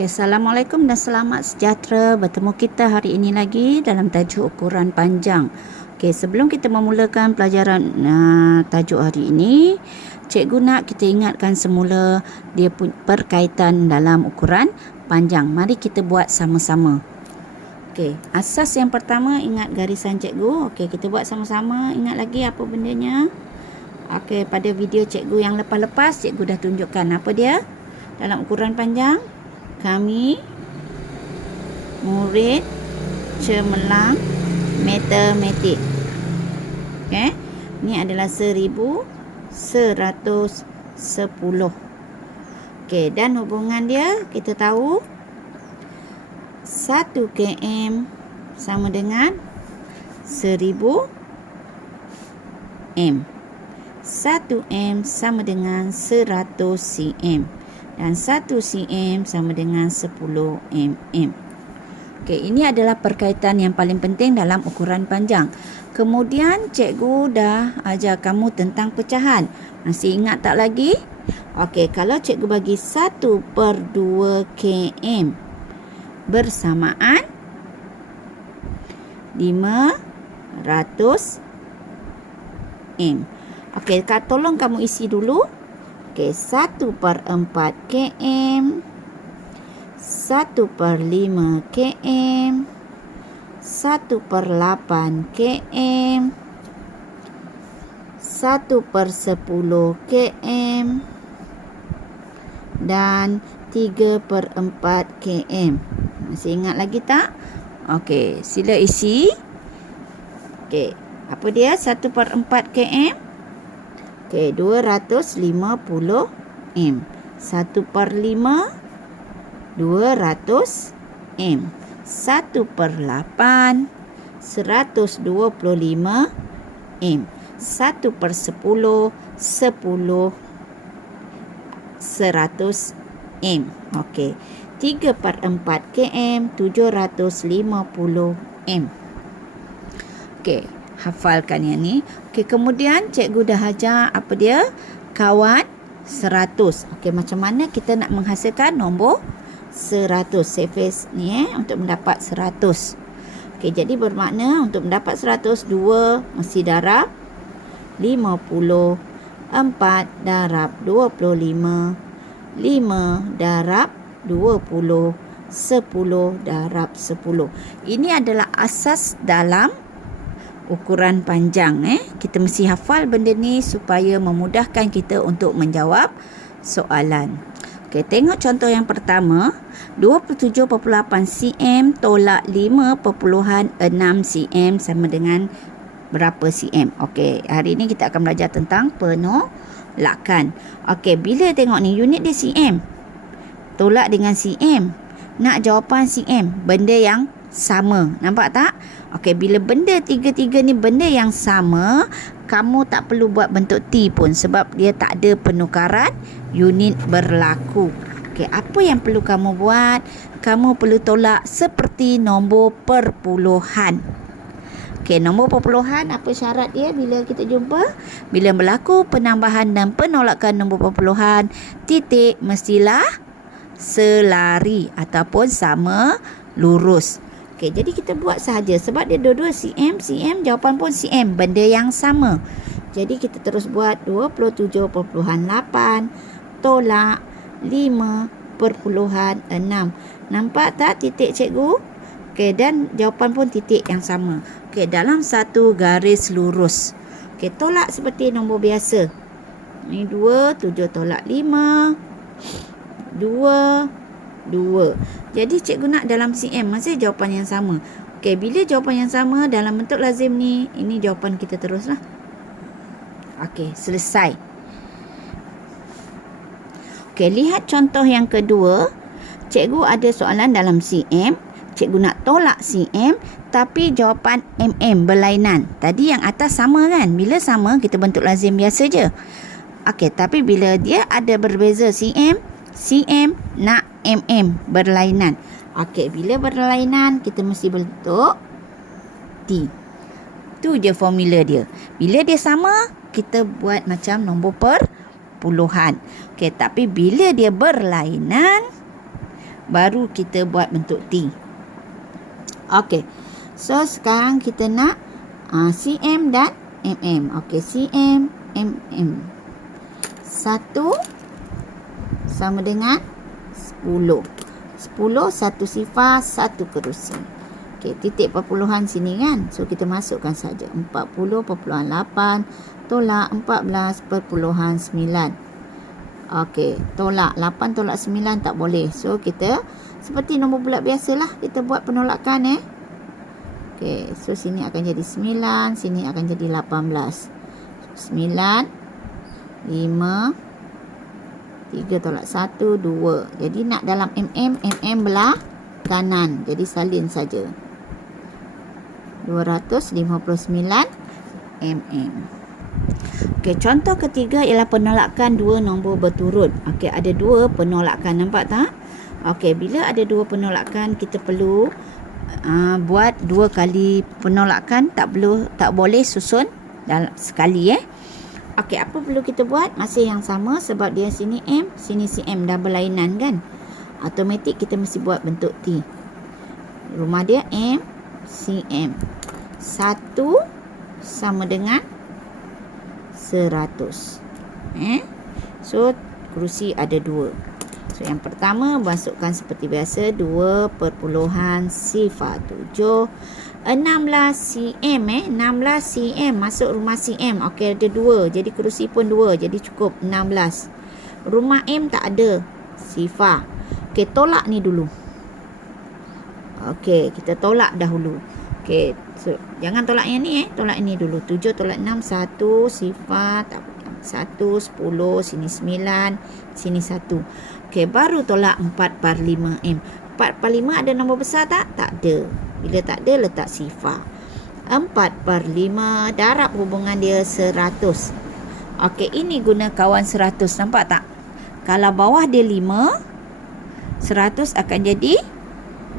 Okay, Assalamualaikum dan selamat sejahtera. Bertemu kita hari ini lagi dalam tajuk ukuran panjang. Okay, sebelum kita memulakan pelajaran tajuk hari ini, cikgu nak kita ingatkan semula dia berkaitan dalam ukuran panjang. Mari kita buat sama-sama. Okay, asas yang pertama ingat garisan cikgu. Okay, kita buat sama-sama. Ingat lagi apa bendanya? Okay, pada video cikgu yang lepas-lepas, cikgu dah tunjukkan apa dia dalam ukuran panjang. Kami murid cemerlang matematik. Okey, ni adalah 1110. Okey, dan hubungan dia kita tahu 1 km sama dengan 1000 m. 1 m sama dengan 100 cm. Dan 1 cm sama dengan 10 mm. Okey, ini adalah perkaitan yang paling penting dalam ukuran panjang. Kemudian cikgu dah ajar kamu tentang pecahan. Masih ingat tak lagi? Okey, kalau cikgu bagi 1/2 km bersamaan 500 m. Okey, tolong kamu isi dulu. Okey, 1/4 km, 1/5 km, 1/8 km, 1/10 km, dan 3/4 km. Masih ingat lagi tak? Okey, sila isi. Okey, apa dia 1/4 km? Okey, 250 m. 1/5 200 m. 1/8 125 m. 1/10 10 100 m. Okey, 3/4 km 750 m. Okey, hafalkan yang ni. Okey, kemudian cikgu dah ajar apa dia? Kawan 100. Okey, macam mana kita nak menghasilkan nombor 100? Surface ni untuk mendapat 100. Okey, jadi bermakna untuk mendapat 100, 2 mesti darab 50, 4 darab 25, 5 darab 20, 10 darab 10. Ini adalah asas dalam ukuran panjang. Kita mesti hafal benda ni supaya memudahkan kita untuk menjawab soalan. Okey, tengok contoh yang pertama. 27.8 cm tolak 5.6 cm sama dengan berapa cm? Okey, hari ni kita akan belajar tentang penolakan. Okey, bila tengok ni unit dia cm, tolak dengan cm, nak jawapan cm, benda yang sama. Nampak tak? Okey, bila benda tiga-tiga ni benda yang sama, kamu tak perlu buat bentuk T pun sebab dia tak ada penukaran unit berlaku. Okey, apa yang perlu kamu buat? Kamu perlu tolak seperti nombor perpuluhan. Okey, nombor perpuluhan apa syarat dia bila kita jumpa? Bila berlaku penambahan dan penolakan nombor perpuluhan, titik mestilah selari ataupun sama lurus. Okey, jadi kita buat sahaja sebab dia dua-dua cm, jawapan pun cm, benda yang sama. Jadi kita terus buat 27.8 tolak 5.6. Nampak tak titik cikgu? Okey, dan jawapan pun titik yang sama. Okey, dalam satu garis lurus. Okey, tolak seperti nombor biasa. Ni 2, 7 tolak 5, 2, 2. Jadi cikgu nak dalam cm masih jawapan yang sama. Okey, bila jawapan yang sama dalam bentuk lazim ni, ini jawapan kita teruslah. Okey, selesai. Okey, lihat contoh yang kedua. Cikgu ada soalan dalam cm. Cikgu nak tolak cm tapi jawapan mm berlainan. Tadi yang atas sama kan? Bila sama kita bentuk lazim biasa je. Okey, tapi bila dia ada berbeza cm nak berlainan. Okey, bila berlainan kita mesti bentuk T. Tu je formula dia. Bila dia sama, kita buat macam nombor perpuluhan. Okey, tapi bila dia berlainan, baru kita buat bentuk T. Okey. So sekarang kita nak cm dan mm. Okey, cm, mm. 1 sama dengan 10. 10, 1 sifar, 1 kerusi. Okey, titik perpuluhan sini kan. So kita masukkan saja 40.8 tolak 14.9. Okey, tolak 8 tolak 9 tak boleh. So kita seperti nombor bulat biasalah, kita buat penolakan Okey, so sini akan jadi 9, sini akan jadi 18. 9 5 3 tolak 1 2. Jadi nak dalam mm belah kanan. Jadi salin saja. 259 mm. Okey, contoh ketiga ialah penolakan dua nombor berturut. Okey, ada dua penolakan, nampak tak? Okey, bila ada dua penolakan, kita perlu buat dua kali penolakan, tak boleh susun dalam sekali Okey, apa perlu kita buat? Masih yang sama sebab dia sini M, sini cm dah berlainan kan. Automatik kita mesti buat bentuk T. Rumah dia M, cm. 1 sama dengan 100. So kerusi ada 2. So yang pertama masukkan seperti biasa 2.07 16 cm 16 cm masuk rumah cm. Okey, ada 2. Jadi kerusi pun 2. Jadi cukup 16. Rumah M tak ada sifar. Okey, tolak ni dulu. Okey, kita tolak dahulu. Okey, so jangan tolak yang ni tolak ini dulu. 7 tolak 6 1 sifar, tak 1 10, sini 9, sini 1. Okey, baru tolak 4/5m. 4/5 ada nombor besar tak? Tak ada. Bila tak ada, letak sifar. 4/5 darab hubungan dia 100. Okey, ini guna kawan 100, nampak tak? Kalau bawah dia 5, 100 akan jadi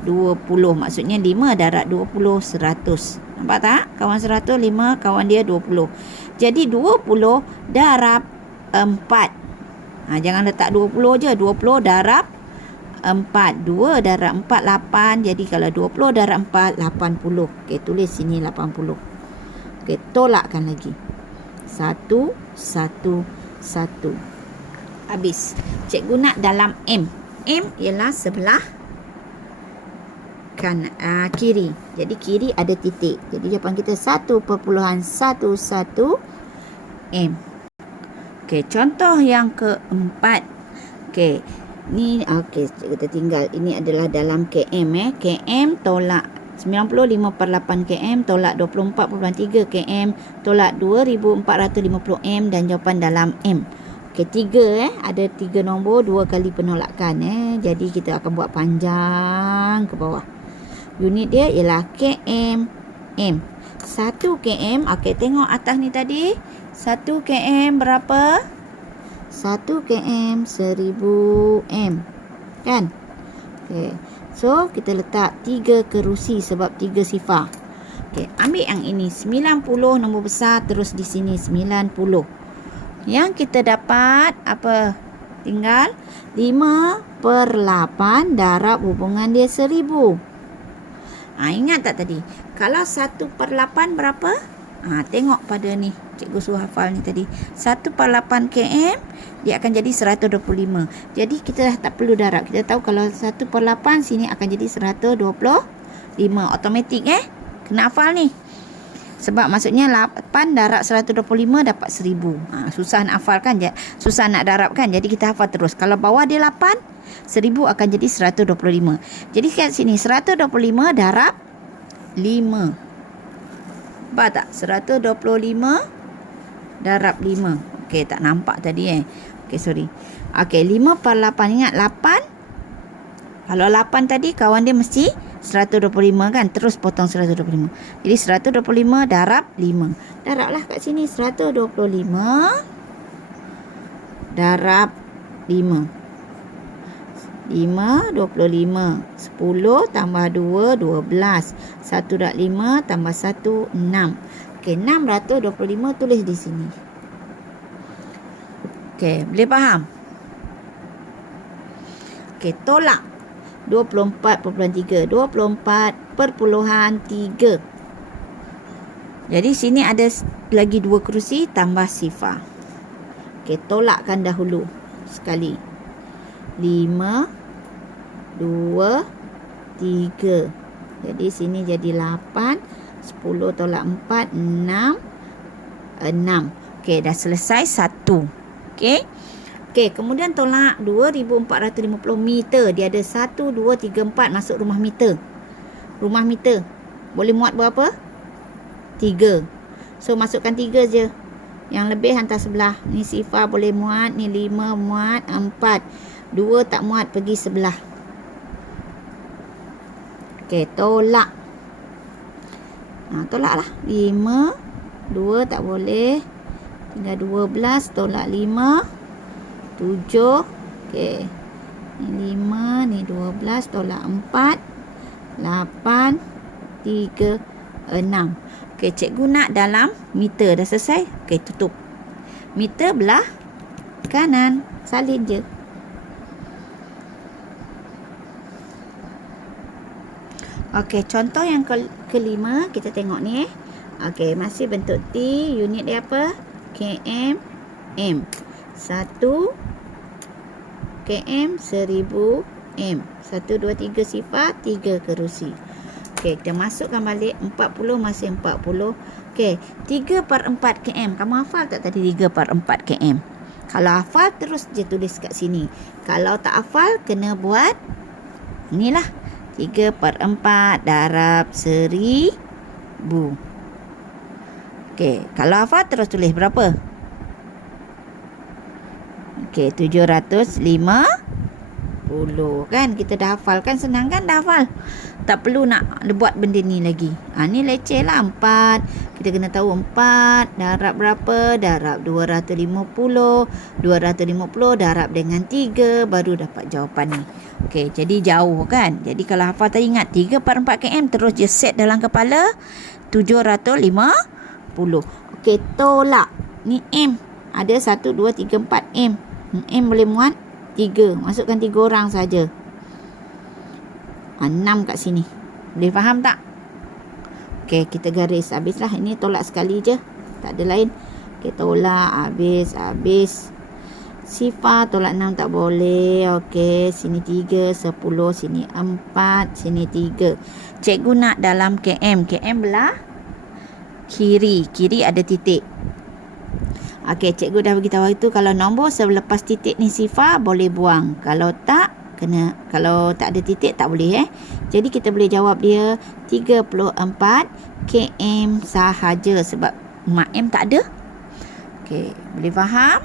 20. Maksudnya 5 darab 20 100. Nampak tak? Kawan 100 5, kawan dia 20. Jadi 20 darab 4. Jangan letak 20 je. 20 darab 4. 2 darab 4 8. Jadi kalau 20 darab 4 80. Okey, tulis sini 80. Okey, tolakkan lagi. 1 1 1. Habis. Cikgu nak dalam M. M ialah sebelah kiri. Jadi kiri ada titik. Jadi jawapan kita 1.11 M. Okey, contoh yang keempat. Okey, ni kita tinggal. Ini adalah dalam km km tolak 95/8 km tolak 24.3 km tolak 2450 M dan jawapan dalam M. Okey, 3 ada 3 nombor, 2 kali penolakan Jadi kita akan buat panjang ke bawah. Unit dia ialah km M. 1 km. Okey, tengok atas ni tadi. 1 km berapa? 1 km 1000 M. Kan? Okey. So, kita letak 3 kerusi sebab 3 sifar. Okey, ambil yang ini. 90 nombor besar, terus di sini 90. Yang kita dapat apa? Tinggal 5/8 darab hubungan dia 1000. Ingat tak tadi? Kalau 1/8 berapa? Tengok pada ni. Cikgu suruh hafal ni tadi. 1/8 km, dia akan jadi 125. Jadi kita dah tak perlu darab. Kita tahu kalau 1/8 sini akan jadi 125. Automatik Kena hafal ni. Sebab maksudnya 8 darab 125 dapat 1000. Susah nak hafal kan? Susah nak darab kan? Jadi kita hafal terus. Kalau bawah dia 8, 1000 akan jadi 125. Jadi kat sini 125 darab 5. Nampak tak? 125 darab 5. Okey, tak nampak tadi Okey, sorry. Okey, 5/8. Ingat 8. Kalau 8 tadi kawan dia mesti 125 kan? Terus potong 125. Jadi 125 darab 5. Darablah kat sini 125 darab 5. 5, 25. 10 tambah 2, 12. 1 darab 5 tambah 1, 6. Okey, 625 tulis di sini. Okey, boleh faham? Okey, tolak. 24.3. 24.3. Jadi sini ada lagi 2 kerusi tambah sifar. Okey, tolakkan dahulu sekali. 5, 2, 3. Jadi sini jadi 8. 10 tolak 4, 6. 6. Okey, dah selesai 1. Okey. Okey, kemudian tolak 2450 meter. Dia ada 1, 2, 3, 4 masuk rumah meter. Rumah meter. Boleh muat berapa? 3. So, masukkan 3 je. Yang lebih hantar sebelah. Ni sifar boleh muat. Ni 5 muat. 4. 2 tak muat. Pergi sebelah. Okey, tolak. Tolaklah. 5. 2 tak boleh. Tinggal 12. Tolak 5. 7. Okey. Ni 5. Ni 12. Tolak 4. 8. 3. 6. Okey, cikgu nak dalam meter. Dah selesai? Okey, tutup. Meter belah kanan. Salin je. Okey, contoh yang kelima. Kita tengok ni. Okey, masih bentuk T. Unit dia apa? km, m. 1 km 1000 m. 1, 2, 3 sifar. 3 kerusi. Okey, kita masukkan balik 40 masih 40. Okey, 3/4 km. Kamu hafal tak tadi 3/4 km? Kalau hafal terus je tulis kat sini. Kalau tak hafal kena buat inilah. 3/4 darab 1000. Okey, kalau hafal terus tulis berapa? Okey, 750 kan. Kita dah hafal kan, senang kan, dah hafal. Tak perlu nak buat benda ni lagi. Ni leceh lah. 4. Kita kena tahu 4 darab berapa? Darab 250. 250 darab dengan 3. Baru dapat jawapan ni. Okey, jadi jauh kan. Jadi kalau hafal tadi ingat 3/4 km. Terus je set dalam kepala. 750. Okey, tolak. Ni M. Ada 1, 2, 3, 4 M. M boleh muat 3. Masukkan 3 orang saja. 6 kat sini. Boleh faham tak? Okey, kita garis. Habislah. Ini tolak sekali je. Tak ada lain. Okey, tolak. Habis. Sifar tolak 6 tak boleh. Okey, sini 3, 10. Sini 4. Sini 3. Cikgu nak dalam km. Km belah kiri. Kiri ada titik. Okey, cikgu dah beritahu itu. Kalau nombor selepas titik ni sifar, boleh buang. Kalau tak, kalau tak ada titik, tak boleh. Jadi, kita boleh jawab dia 34 km sahaja. Sebab mak M tak ada. Okey, boleh faham?